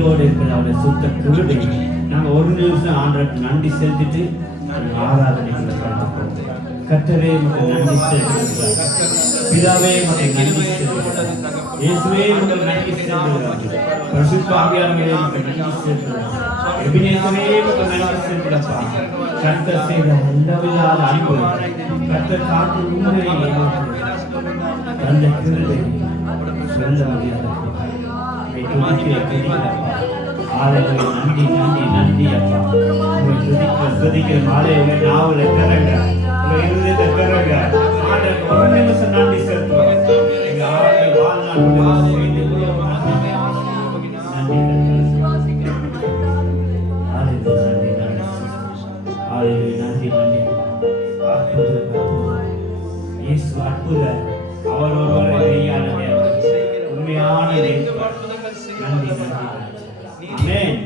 உயிரோடு இருக்கிற அவருடைய சுத்த கிருபை. நாங்கள் ஒரு நிமிஷம் ஆண்டவருக்கு நன்றி செலுத்திட்டு ஆராதனைகளை பார்ப்போம். கர்த்தரே உமக்கு நன்றி செலுத்துகிறோம். பிதாவே உமக்கு நன்றி செலுத்துகிறோம். இயேசுவே உமக்கு நன்றி செலுத்துகிறோம். பரிசுத்த ஆவியானவரே உமக்கு நன்றி செலுத்துகிறோம். எபினேசரே உமக்கு நன்றி செலுத்துகிறோம். கர்த்தர் செய்த எல்லாவித அன்பு, கர்த்தர் காத்து உண்மையை அந்த கிருபை சொல்ல முடியாது. நன்றி நன்றி நன்றி அப்பா. துதிக்கிற மாலையில நாவல தரங்க, இருதயத்தை தரங்க. ஒரு நிமிஷம் நன்றி செலுத்துவோம். எங்க ஆளுநர் வாழ்நாள் நன்றி இயேசு அற்புத அவர் ஒருவரை மெய்யான தேவன், உண்மையான தேவன். நன்றி நன்றி. ஆமென்.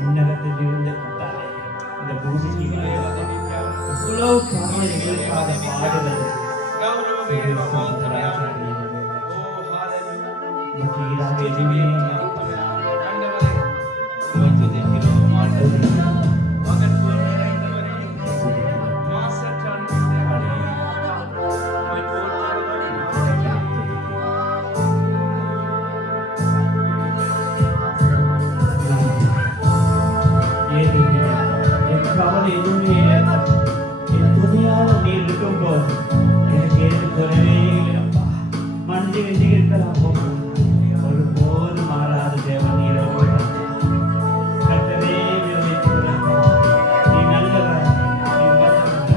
உன்னதத்தில் இருந்த கத்தாவே இந்த பூமிக்கு இவ்வளவு காலம் எங்களுக்காக பாடுவது ஈடாக எதுவுமே கவலை எதுவுமே என் துணியால் நீர் இருக்கும் போது எனக்கு ஏது குறைவே இல்லைப்பா. மனுஷன் எஞ்சி இருக்கலாம் ஒரு போது மாறாத தேவன் நீரோடு கட்டவே விளைவிக்கிறார். நீ நல்லவர், நீ வல்லவர்.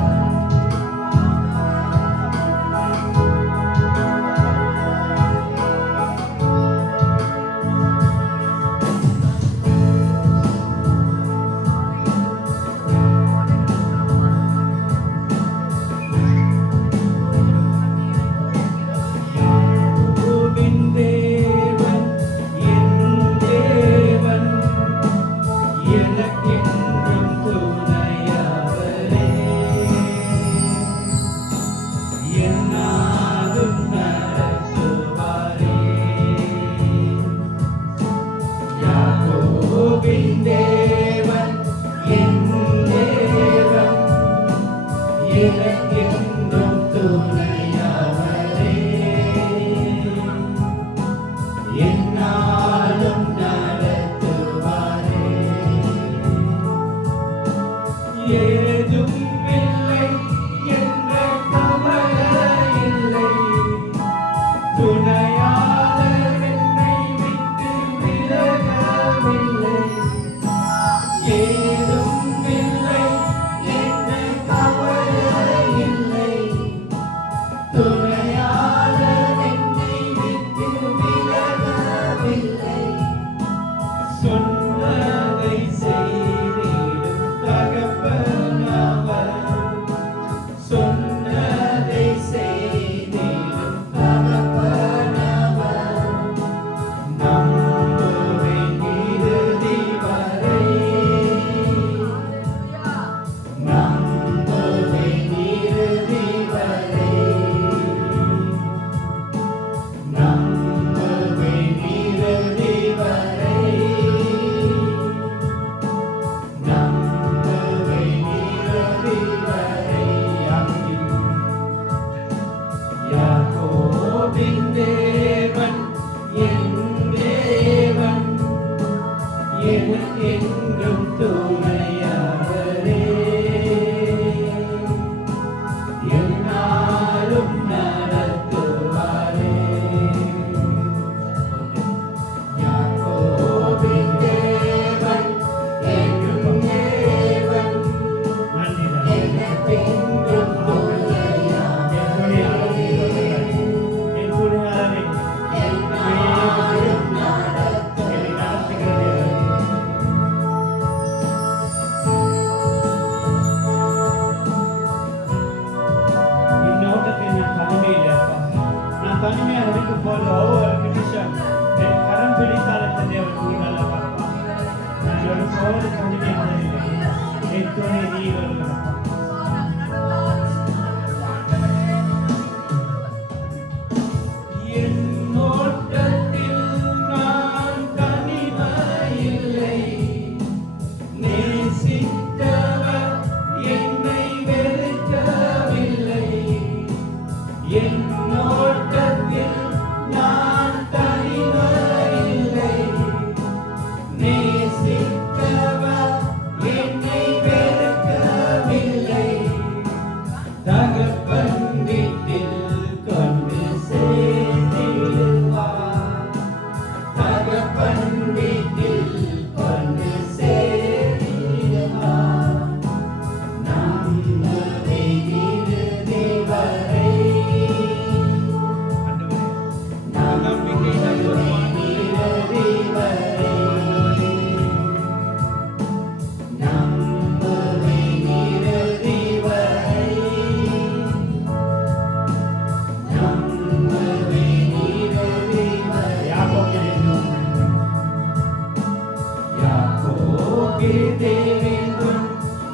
தேவேந்தும்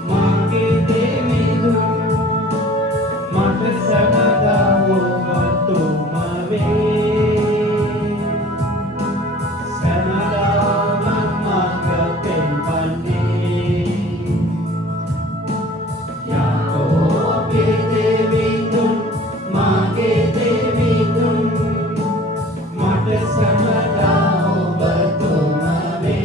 மாகே தேவேந்தும் மத சமதாவோ மத்துமவே சமதாவ மக பெண்பந்தே யாக்கோபே தேவேந்தும் மாகே தேவேந்தும் மத சமதாவோ மத்துமவே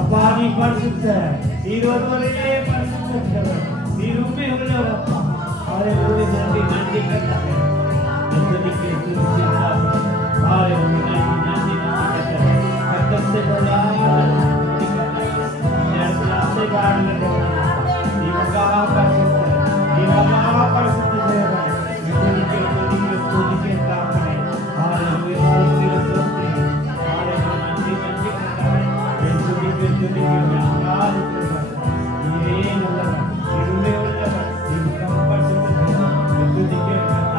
அப்பாவி பரிசுத்த நீர் ஒருவரே பரிசுத்த நீர் உண்மை உள்ளவரப்பா ஹalleluya நன்றி நன்றி கர்த்தாவே நன்றிக்கு துதிக்கிறோம் ஹalleluya நன்றி கர்த்தாவே கர்த்தரே பலாயா நன்றி கர்த்தாவே நீ மகா பரிசுத்த தேவனே நன்றிக்கு துதிக்கிறோம் ஹalleluya Thank you.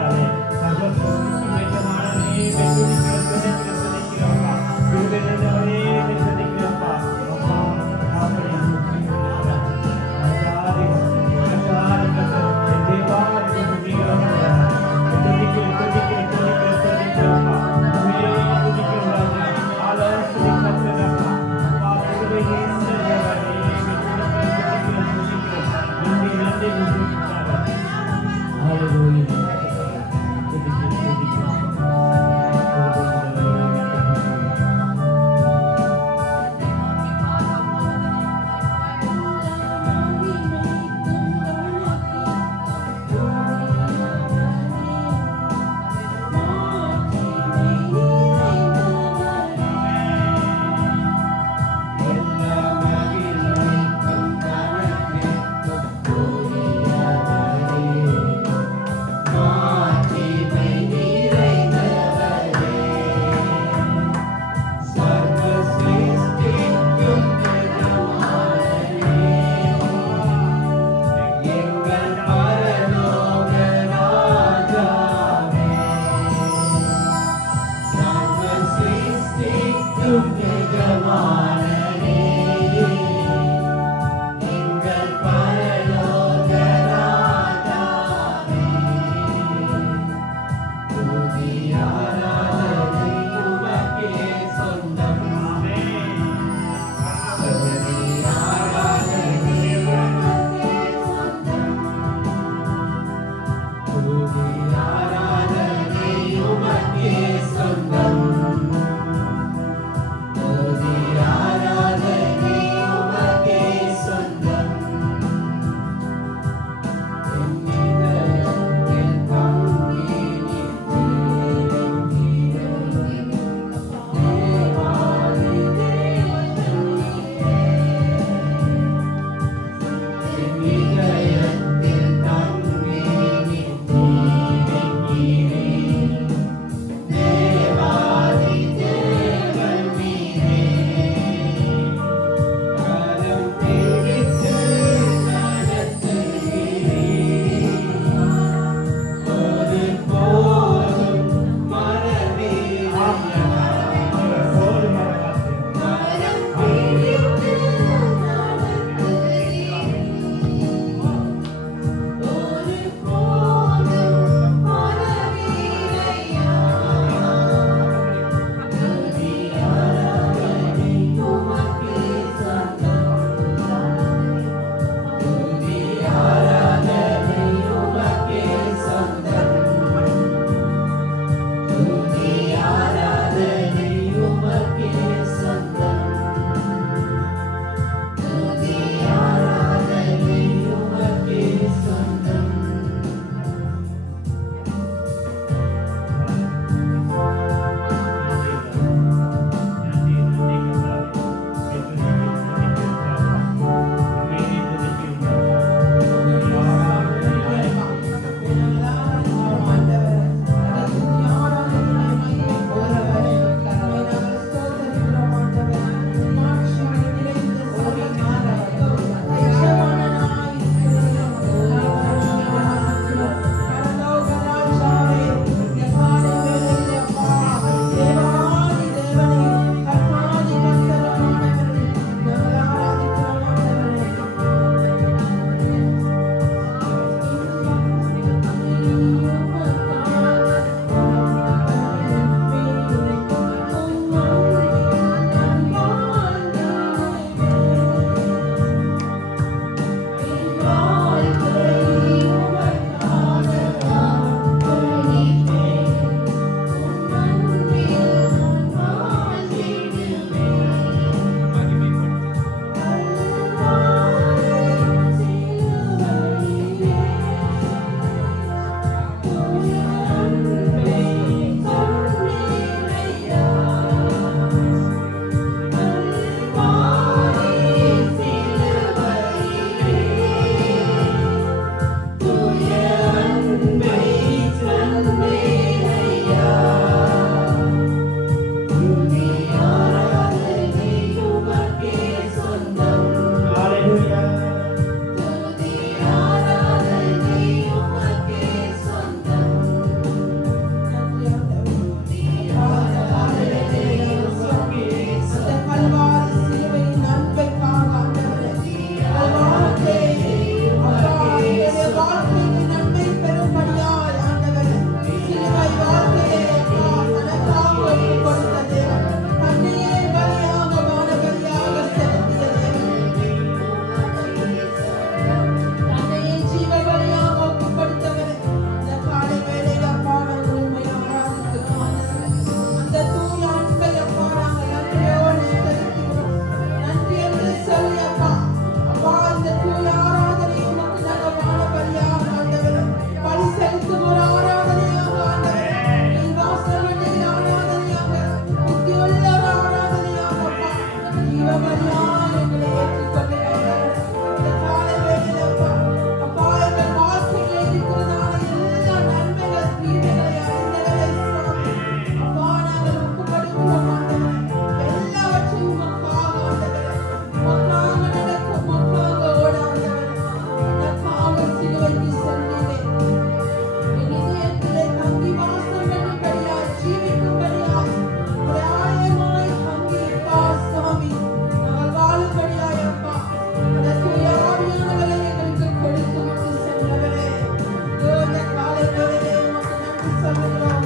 சொல்லுகிறோம்,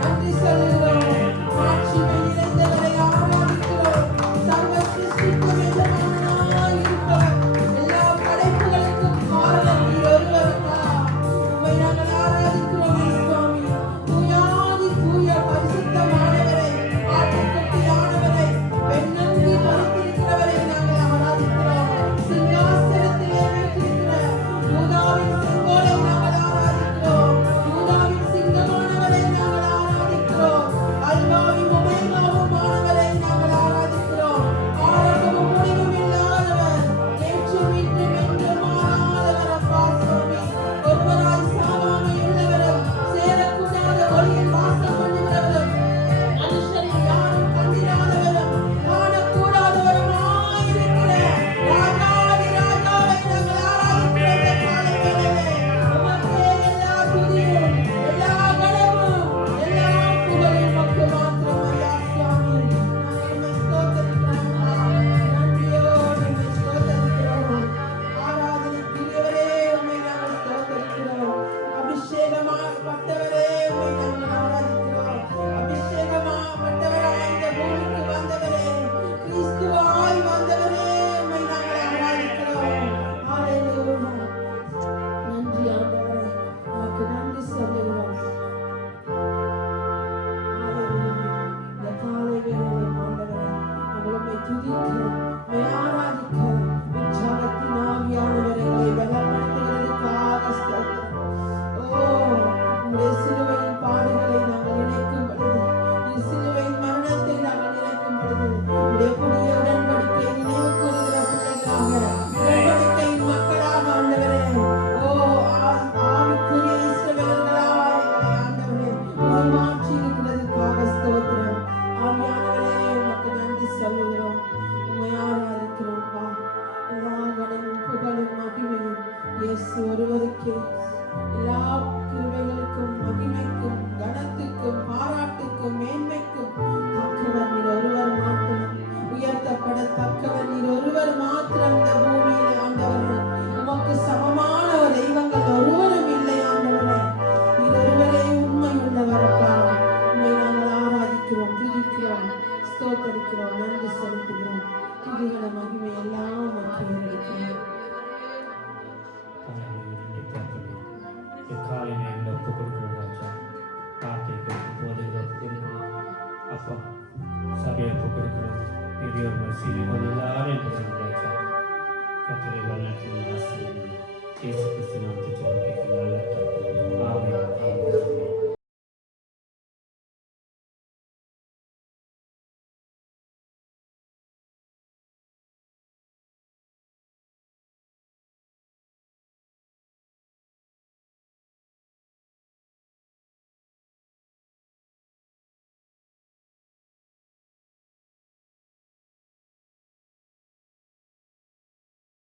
நன்றி சொல்லுகிறோம். மாட்சிமை நிறைந்தவரை ஆராதிக்கிறோம். சர்வ சிருஷ்டிக்கும் எஜமானனாய் இருப்பவர், எல்லா படைப்புகளுக்கும் காரணர் நீர் ஒருவரப்பா. உம்மை நாங்கள் ஆராதிக்கிறோம் சுவாமி. தூயாதி தூய பரிசுத்தமானவரை, ஆட்டுக்குட்டியானவரை, பெண்ணென்று மறைத்திருக்கிறவரை நாங்கள் ஆராதிக்கிறோம். சிங்காசனத்திலே வீற்றிருக்கிற யூதாவின் செங்கோலை நாங்கள் ஆராதிக்கிறோம். யூதாவின் சிங்கமானவரை நாங்கள் ஆராதிக்கிறோம். அல்பாவும் ஒமேகாவுமானவரை நாங்கள் ஆராதிக்கிறோம். ஆரம்பமும் முடிவும் இல்லாதவர், நேற்றும் இன்றும் என்றும் மாறாதவர் அப்பா சுவாமி. ஒருவராய் சாவாமை உள்ளவரும், சேரக்கூடாத ஒளியில் வாசம் பண்ணுகிறவரும், மனுஷரில் யாரும் கண்டிராதவரும், காணக்கூடாதவருமாயிருக்கிற ராஜாதி ராஜாவை நாங்கள் ஆராதிக்கிற இந்த காலை வேளையிலே உமக்கே எல்லா துதியும், எல்லா கனமும், எல்லா புகழும் உமக்கு மாத்திரம் ஐயா சுவாமி. நாங்கள் உம்மை ஸ்தோத்திரிக்கிறோம் அப்பா. நன்றியோடு உம்மை ஸ்தோத்திரிக்கிறோம். ஆராதனைக்குரியவரே உம்மை நாங்கள் ஸ்தோத்திரிக்கிறோம். அபிஷேகமாகப்பட்டவரே உம்மை நாங்கள் ஆராதிக்கிறோம். அபிஷேகமாகப்பட்டவராய் இந்த பூமிக்கு வந்தவரே, கிறிஸ்துவாய் வந்தவரே உம்மை நாங்கள் ஆராதிக்கிறோம். ஹalleluya. நன்றி ஆண்டவரே, உமக்கு நன்றி சொல்லுகிறோம். ஹalleluya. இந்த காலை வேளையிலே ஆண்டவரே, நாங்கள் உம்மை துதிக்க, உம்மை ஆராதிக்க, உற்சாகத்தின் ஆவியானவர் எங்களை பலப்படுத்துகிறதுக்காக ஸ்தோத்திரம். ஓ, உம்முடைய சிலுவையின் பாடுகளை நாங்கள் நினைக்கும் பொழுது, உம்முடைய சிலுவையின் மரணத்தை நாங்கள் நினைக்கும் பொழுது, உம்முடைய புதிய உடன்படிக்கையை நினைவு கூறுகிற பிள்ளைகளாக, உடன்படிக்கையின் மக்களாக ஆண்டவரே, ஓ ஆவிக்குரிய இஸ்ரவேலர்களாய் எங்களை ஆண்டவரே உருமாற்றி இருக்கிறதுக்காக ஸ்தோத்திரம். ஆவியானவரே உமக்கு நன்றி சொல்லுகிறோம். உம்மை ஆராதிக்கிறோம்ப்பா. எல்லா கனமும் புகழும் மகிமையும் இயேசு ஒருவருக்கே. எல்லா கிருபைகளுக்கும் மகிமைக்கும் கனத்துக்கும் பாராட்டுக்கும் மேன்மைக்கும் தக்கவர் நீர் ஒருவர் மாத்திரம். உயர்த்தப்படத்தக்கவர் நீர் ஒருவர் மாத்திரம் இந்த பூமியிலே ஆண்டவரே. உமக்கு சமமான ஒரு தெய்வங்கள் ஒருவரும் இல்லை ஆண்டவரே. நீர் ஒருவரே உண்மை உள்ளவரப்பா. உம்மை நாங்கள் ஆராதிக்கிறோம், துதிக்கிறோம், ஸ்தோத்தரிக்கிறோம், நன்றி செலுத்துகிறோம். துதிகள மகிமை எல்லாம் உமக்கு ஏறெடுக்கிறோம். காலை நேரம் ஒப்பு கொடுக்கிறோம் ராஜா. வார்த்தைக்கு போதையில் ஒப்பு கொடுக்கிறோம் அப்பா. சபையை ஒப்பு கொடுக்கிறோம். பெரியவர்கள் சிறியவர்கள் எல்லாரும் கொடுக்கிறோம் ராஜா. கர்த்தரை வல்லமையின் ஆசீர்வாதம் இயேசு கிறிஸ்து நாமத்தில் ஜெபம் கேட்கிறோம் நல்ல தகப்பனே. ஆமென். ஆமென்.